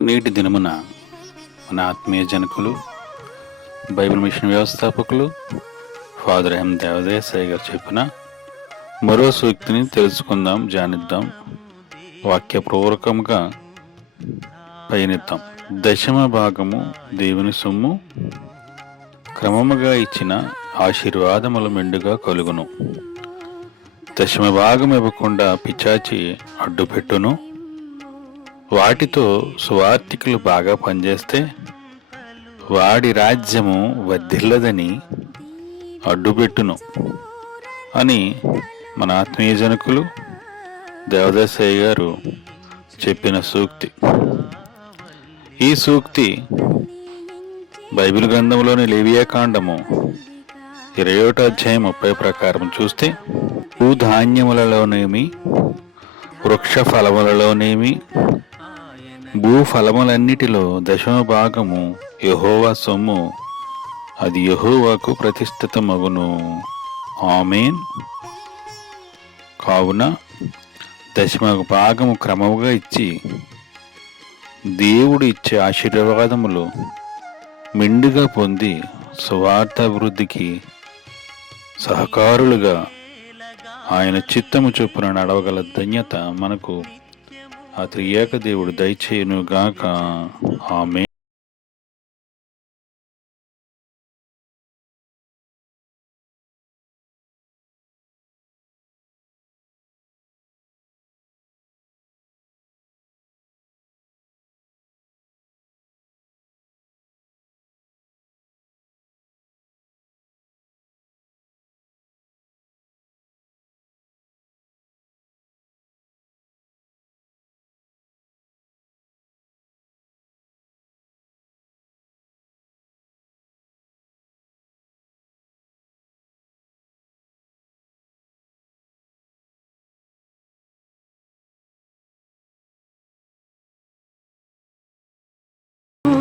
నేటి దినమున మన ఆత్మీయ జనకులు, బైబిల్ మిషన్ వ్యవస్థాపకులు ఫాదర్ ఎం దేవదేశాయ్ గారు చెప్పిన మరో సూక్తిని తెలుసుకుందాం, ధ్యానిద్దాం, వాక్యపూర్వకంగా పయనిద్దాం. దశమ భాగము దేవుని సొమ్ము, క్రమముగా ఇచ్చిన ఆశీర్వాదముల మెండుగా కలుగును. దశమ భాగం ఇవ్వకుండా పిచాచి అడ్డుపెట్టును. వాటితో సువార్తికులు బాగా పనిచేస్తే వాడి రాజ్యము వర్ధిల్లదని అడ్డుపెట్టును అని మన ఆత్మీయ జనకులు దేవదాసయ్య గారు చెప్పిన సూక్తి. ఈ సూక్తి బైబిల్ గ్రంథంలోని లేవియాకాండము 21వ అధ్యాయం 30 ప్రకారం చూస్తే, భూధాన్యములలోనేమి, వృక్ష ఫలములలోనేమి, భూఫలములన్నిటిలో దశమ భాగము యెహోవా సొమ్ము, అది యెహోవాకు ప్రతిష్ఠితమగును. ఆమేన్. కావున దశమ భాగము క్రమముగా ఇచ్చి దేవుడు ఇచ్చే ఆశీర్వాదములు మెండుగా పొంది సువార్త అభివృద్ధికి సహకారులుగా ఆయన చిత్తము చొప్పున నడవగల ధన్యత మనకు ఆ త్రియేక దేవుడు దయచేయునుగాక. ఆమేన్.